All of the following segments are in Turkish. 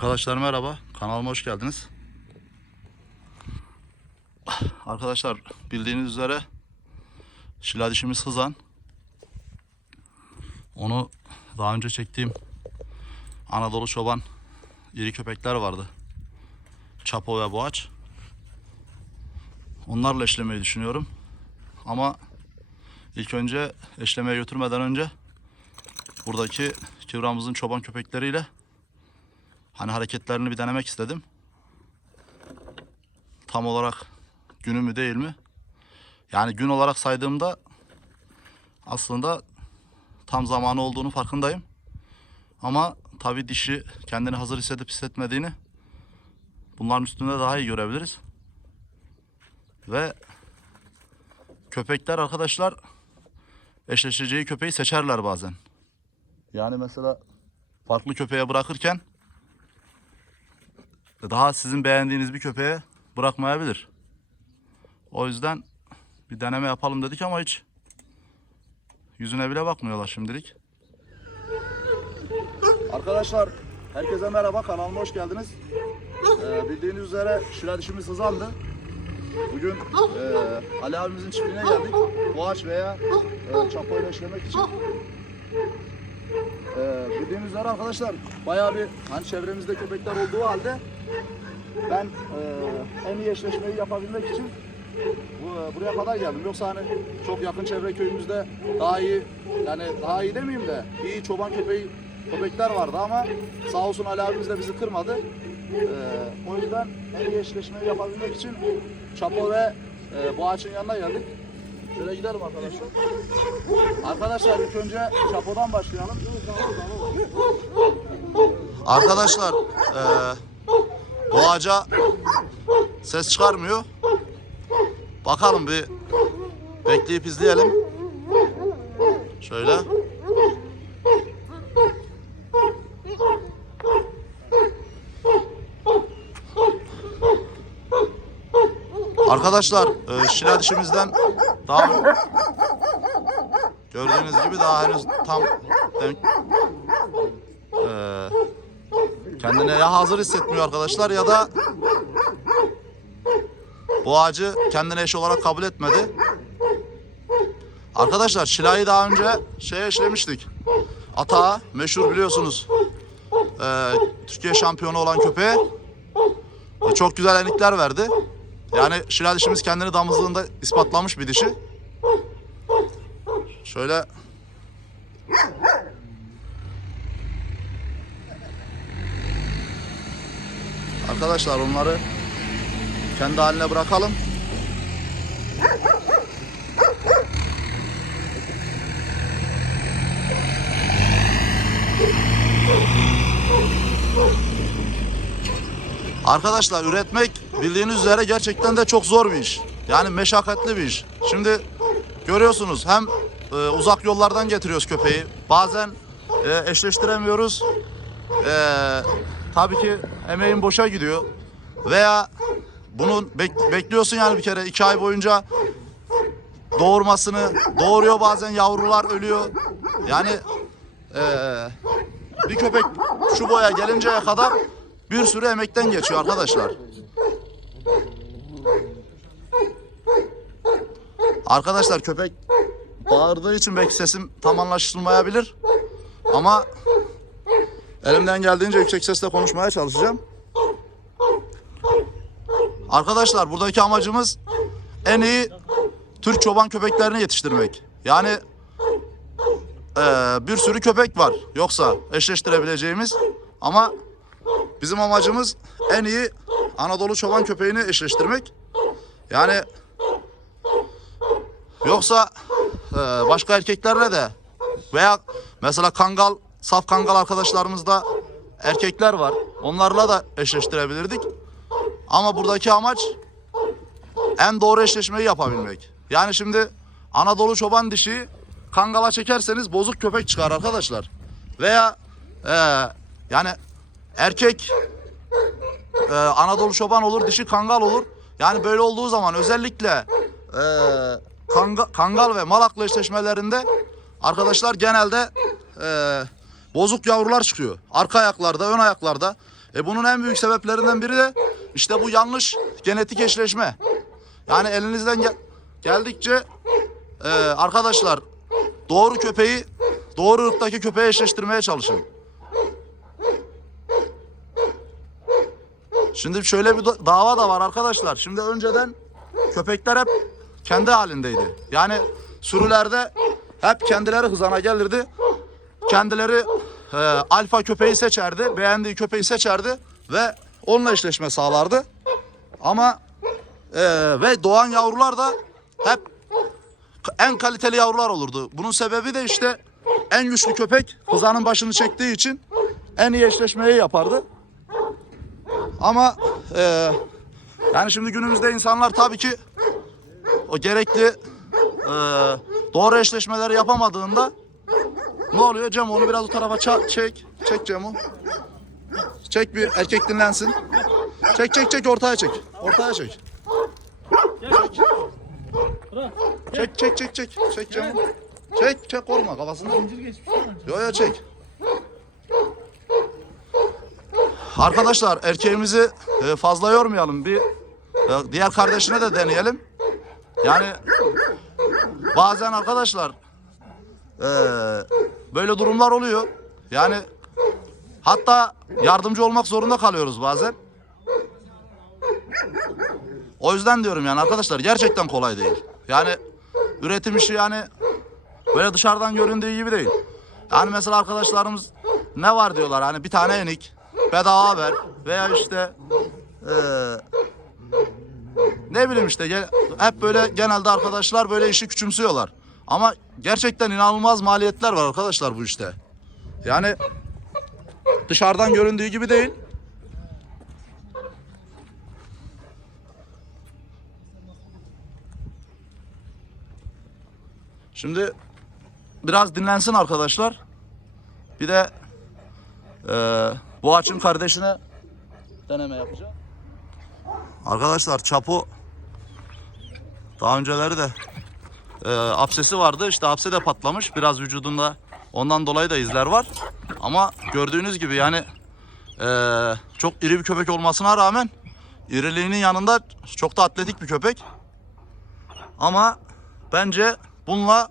Arkadaşlar merhaba. Kanalıma hoş geldiniz. Arkadaşlar bildiğiniz üzere şila dişimiz Hızan. Onu daha önce çektiğim Anadolu çoban iri köpekler vardı. Çapo ve Boğaç. Onlarla eşlemeyi düşünüyorum. Ama ilk önce eşlemeye götürmeden önce buradaki kıvramızın çoban köpekleriyle hani hareketlerini bir denemek istedim. Tam olarak günü mü değil mi? Yani gün olarak saydığımda aslında tam zamanı olduğunu farkındayım. Ama tabii dişi kendini hazır hissedip hissetmediğini bunların üstünde daha iyi görebiliriz. Ve köpekler arkadaşlar eşleşeceği köpeği seçerler bazen. Yani mesela farklı köpeğe bırakırken daha sizin beğendiğiniz bir köpeğe bırakmayabilir. O yüzden bir deneme yapalım dedik ama hiç yüzüne bile bakmıyorlar şimdilik. Arkadaşlar herkese merhaba kanalıma hoş geldiniz. Ee, bildiğiniz üzere şıra dişimiz hızlandı. Bugün e, Ali abimizin çiftliğine geldik. Boğaç veya e, çapoyla işlemek için. Ee, bildiğiniz üzere arkadaşlar bayağı bir hani çevremizde köpekler olduğu halde ben e, en iyi eşleşmeyi yapabilmek için bu, buraya kadar geldim. Yoksa hani çok yakın çevre köyümüzde daha iyi yani daha iyi demeyeyim de iyi çoban köpeği köpekler vardı ama sağ olsun Ali abimiz de bizi kırmadı. Ee, o yüzden en iyi eşleşmeyi yapabilmek için Çapo ve e, Boğaç'ın yanına geldik. Şöyle gidelim arkadaşlar. Arkadaşlar ilk önce Çapo'dan başlayalım. Arkadaşlar e, Boğaç'a ses çıkarmıyor. Bakalım bir bekleyip izleyelim. Şöyle. Arkadaşlar e, şila dişimizden daha gördüğünüz gibi daha henüz tam denk, kendine ya hazır hissetmiyor arkadaşlar ya da bu ağacı kendine eş olarak kabul etmedi. Arkadaşlar Şila'yı daha önce şeye eşlemiştik. Atağa meşhur biliyorsunuz. Ee, Türkiye şampiyonu olan köpeğe e, çok güzel enikler verdi. Yani Şila dişimiz kendini damızlığında ispatlamış bir dişi. Şöyle Arkadaşlar onları kendi haline bırakalım. Arkadaşlar üretmek bildiğiniz üzere gerçekten de çok zor bir iş. Yani meşakkatli bir iş. Şimdi görüyorsunuz hem e, uzak yollardan getiriyoruz köpeği. Bazen e, eşleştiremiyoruz. E, tabii ki emeğin boşa gidiyor. Veya bunun bek- bekliyorsun yani bir kere iki ay boyunca doğurmasını doğuruyor bazen yavrular ölüyor. Yani e, bir köpek şu boya gelinceye kadar bir sürü emekten geçiyor arkadaşlar. Arkadaşlar köpek bağırdığı için belki sesim tam anlaşılmayabilir. Ama elimden geldiğince yüksek sesle konuşmaya çalışacağım. Arkadaşlar buradaki amacımız en iyi Türk çoban köpeklerini yetiştirmek. Yani eee, bir sürü köpek var. Yoksa eşleştirebileceğimiz ama bizim amacımız en iyi Anadolu çoban köpeğini eşleştirmek. Yani yoksa eee, başka erkeklerle de veya mesela kangal, saf kangal arkadaşlarımızda erkekler var. Onlarla da eşleştirebilirdik. Ama buradaki amaç en doğru eşleşmeyi yapabilmek. Yani şimdi Anadolu çoban dişi kangala çekerseniz bozuk köpek çıkar arkadaşlar. Veya e, yani erkek e, Anadolu çoban olur, dişi kangal olur. Yani böyle olduğu zaman özellikle e, kanga, kangal ve malaklı eşleşmelerinde arkadaşlar genelde e, bozuk yavrular çıkıyor. Arka ayaklarda, ön ayaklarda. E bunun en büyük sebeplerinden biri de işte bu yanlış genetik eşleşme. Yani elinizden gel- geldikçe e, arkadaşlar doğru köpeği doğru ırktaki köpeğe eşleştirmeye çalışın. Şimdi şöyle bir da- dava da var arkadaşlar. Şimdi önceden köpekler hep kendi halindeydi. Yani sürülerde hep kendileri hızana gelirdi. Kendileri e, alfa köpeği seçerdi. Beğendiği köpeği seçerdi ve onunla eşleşme sağlardı. Ama e, ve doğan yavrular da hep en kaliteli yavrular olurdu. Bunun sebebi de işte en güçlü köpek hızanın başını çektiği için en iyi eşleşmeyi yapardı. Ama e, yani şimdi günümüzde insanlar tabii ki o gerekli e, doğru eşleşmeleri yapamadığında ne oluyor Cem onu biraz o tarafa çek. Çek Cem'i. Çek bir erkek dinlensin. Çek çek çek ortaya çek. Ortaya çek. Çek çek çek çek. Çek Cem'i. Çek çek korkma lan. Yo yo çek. Arkadaşlar erkeğimizi e, fazla yormayalım. Bir e, diğer kardeşine de deneyelim. Yani bazen arkadaşlar e, böyle durumlar oluyor. Yani hatta yardımcı olmak zorunda kalıyoruz bazen. O yüzden diyorum yani arkadaşlar gerçekten kolay değil. Yani üretim işi yani böyle dışarıdan göründüğü gibi değil. Yani mesela arkadaşlarımız ne var diyorlar hani bir tane enik bedava ver veya işte eee, ne bileyim işte hep böyle genelde arkadaşlar böyle işi küçümsüyorlar. Ama gerçekten inanılmaz maliyetler var arkadaşlar bu işte. Yani dışarıdan göründüğü gibi değil. Şimdi biraz dinlensin arkadaşlar. Bir de eee bu açın kardeşine deneme yapacağım. Arkadaşlar Çapo daha önceleri de eee apsesi vardı. İşte apse de patlamış. Biraz vücudunda ondan dolayı da izler var. Ama gördüğünüz gibi yani eee, çok iri bir köpek olmasına rağmen iriliğinin yanında çok da atletik bir köpek. Ama bence bununla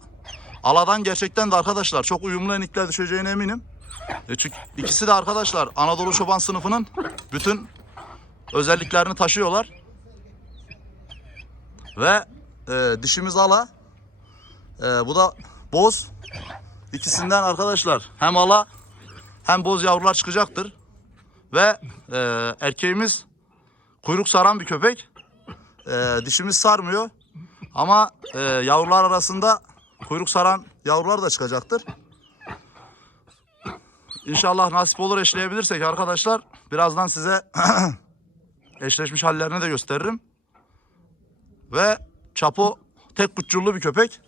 Aladan gerçekten de arkadaşlar çok uyumlu enikler düşeceğine eminim. E çünkü ikisi de arkadaşlar Anadolu çoban sınıfının bütün özelliklerini taşıyorlar. Ve e, dişimiz ala. E, bu da boz. İkisinden arkadaşlar hem ala hem boz yavrular çıkacaktır. Ve e, erkeğimiz kuyruk saran bir köpek. E, dişimiz sarmıyor. Ama e, yavrular arasında kuyruk saran yavrular da çıkacaktır. İnşallah nasip olur eşleyebilirsek arkadaşlar birazdan size eşleşmiş hallerini de gösteririm. Ve Çapo tek kutçullu bir köpek.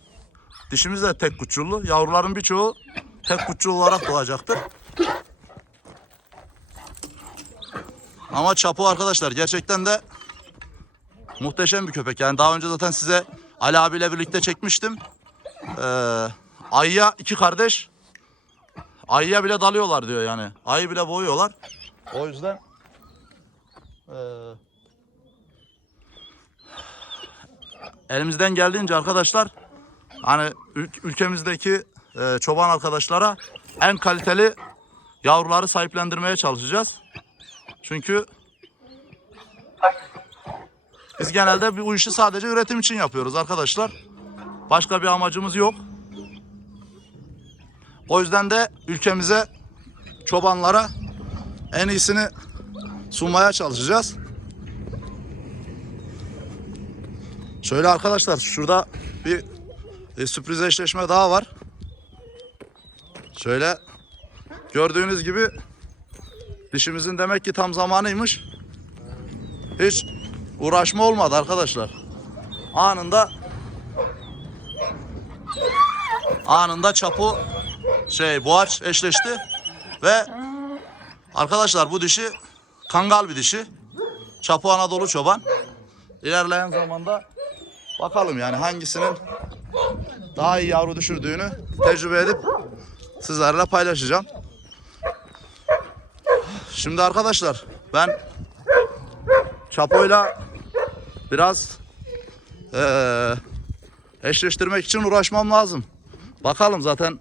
Dişimiz de tek kutçullu. Yavruların birçoğu tek kutçu olarak doğacaktır. Ama Çapo arkadaşlar gerçekten de muhteşem bir köpek. Yani daha önce zaten size Ali abiyle birlikte çekmiştim. Ee, ayıya iki kardeş ayıya bile dalıyorlar diyor yani. Ayı bile boğuyorlar. O yüzden ee, elimizden geldiğince arkadaşlar hani ül- ülkemizdeki ee, çoban arkadaşlara en kaliteli yavruları sahiplendirmeye çalışacağız. Çünkü biz genelde bu işi sadece üretim için yapıyoruz arkadaşlar. Başka bir amacımız yok. O yüzden de ülkemize çobanlara en iyisini sunmaya çalışacağız. Şöyle arkadaşlar şurada bir e, sürpriz eşleşme daha var. Şöyle gördüğünüz gibi dişimizin demek ki tam zamanıymış. Hiç uğraşma olmadı arkadaşlar. Anında anında çapı şey boğaç eşleşti ve arkadaşlar bu dişi kangal bir dişi. Çapı Anadolu çoban. İlerleyen zamanda bakalım yani hangisinin daha iyi yavru düşürdüğünü tecrübe edip sizlerle paylaşacağım. Şimdi arkadaşlar ben çapoyla biraz eee, eşleştirmek için uğraşmam lazım. Bakalım zaten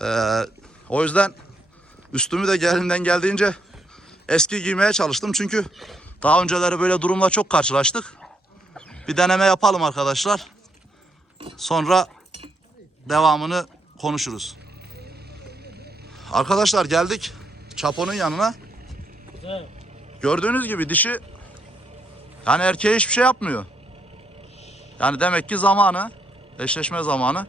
eee, o yüzden üstümü de elimden geldiğince eski giymeye çalıştım. Çünkü daha önceleri böyle durumla çok karşılaştık. Bir deneme yapalım arkadaşlar. Sonra devamını konuşuruz. Arkadaşlar geldik Çapo'nun yanına. Gördüğünüz gibi dişi yani erkeğe hiçbir şey yapmıyor. Yani demek ki zamanı, eşleşme zamanı.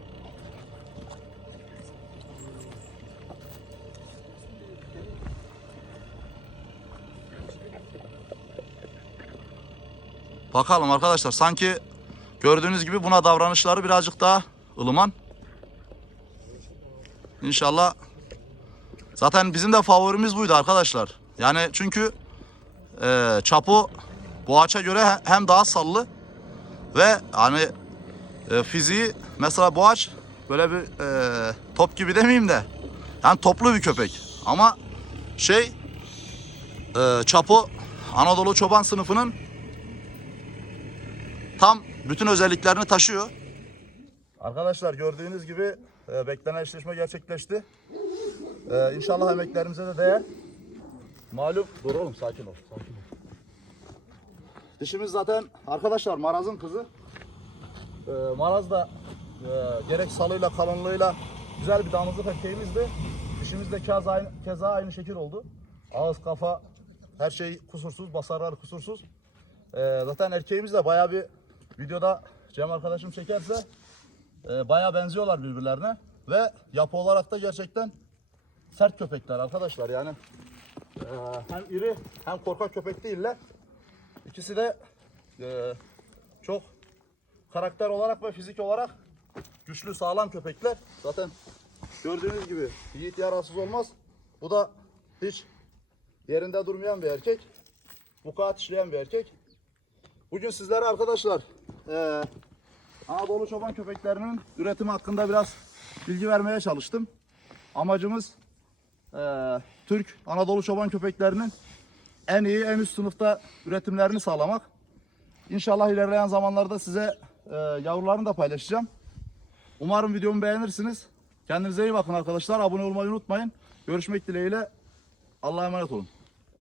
Bakalım arkadaşlar sanki gördüğünüz gibi buna davranışları birazcık daha ılıman. İnşallah zaten bizim de favorimiz buydu arkadaşlar. Yani çünkü e, çapı boğaça göre he- hem daha sallı ve hani e, fiziği mesela boğaç böyle bir e, top gibi demeyeyim de yani toplu bir köpek ama şey e, çapı Anadolu çoban sınıfının tam bütün özelliklerini taşıyor. Arkadaşlar gördüğünüz gibi e, beklenen eşleşme gerçekleşti. E, inşallah emeklerimize de değer. Malum dur oğlum sakin ol. Sakin ol. Dişimiz zaten arkadaşlar Maraz'ın kızı. E, Maraz da e, gerek salıyla kalınlığıyla güzel bir damızlık erkeğimizdi. Dişimiz de keza aynı, keza aynı şekil oldu. Ağız, kafa, her şey kusursuz, basarlar kusursuz. E, zaten erkeğimiz de bayağı bir videoda Cem arkadaşım çekerse e, bayağı benziyorlar birbirlerine. Ve yapı olarak da gerçekten sert köpekler arkadaşlar yani. e, hem iri hem korkak köpek değiller. İkisi de e, çok karakter olarak ve fizik olarak güçlü sağlam köpekler. Zaten gördüğünüz gibi yiğit yarasız olmaz. Bu da hiç yerinde durmayan bir erkek. Vukuat işleyen bir erkek. Bugün sizlere arkadaşlar eee Anadolu çoban köpeklerinin üretimi hakkında biraz bilgi vermeye çalıştım. Amacımız eee, Türk Anadolu çoban köpeklerinin en iyi, en üst sınıfta üretimlerini sağlamak. İnşallah ilerleyen zamanlarda size eee yavrularını da paylaşacağım. Umarım videomu beğenirsiniz. Kendinize iyi bakın arkadaşlar. Abone olmayı unutmayın. Görüşmek dileğiyle. Allah'a emanet olun.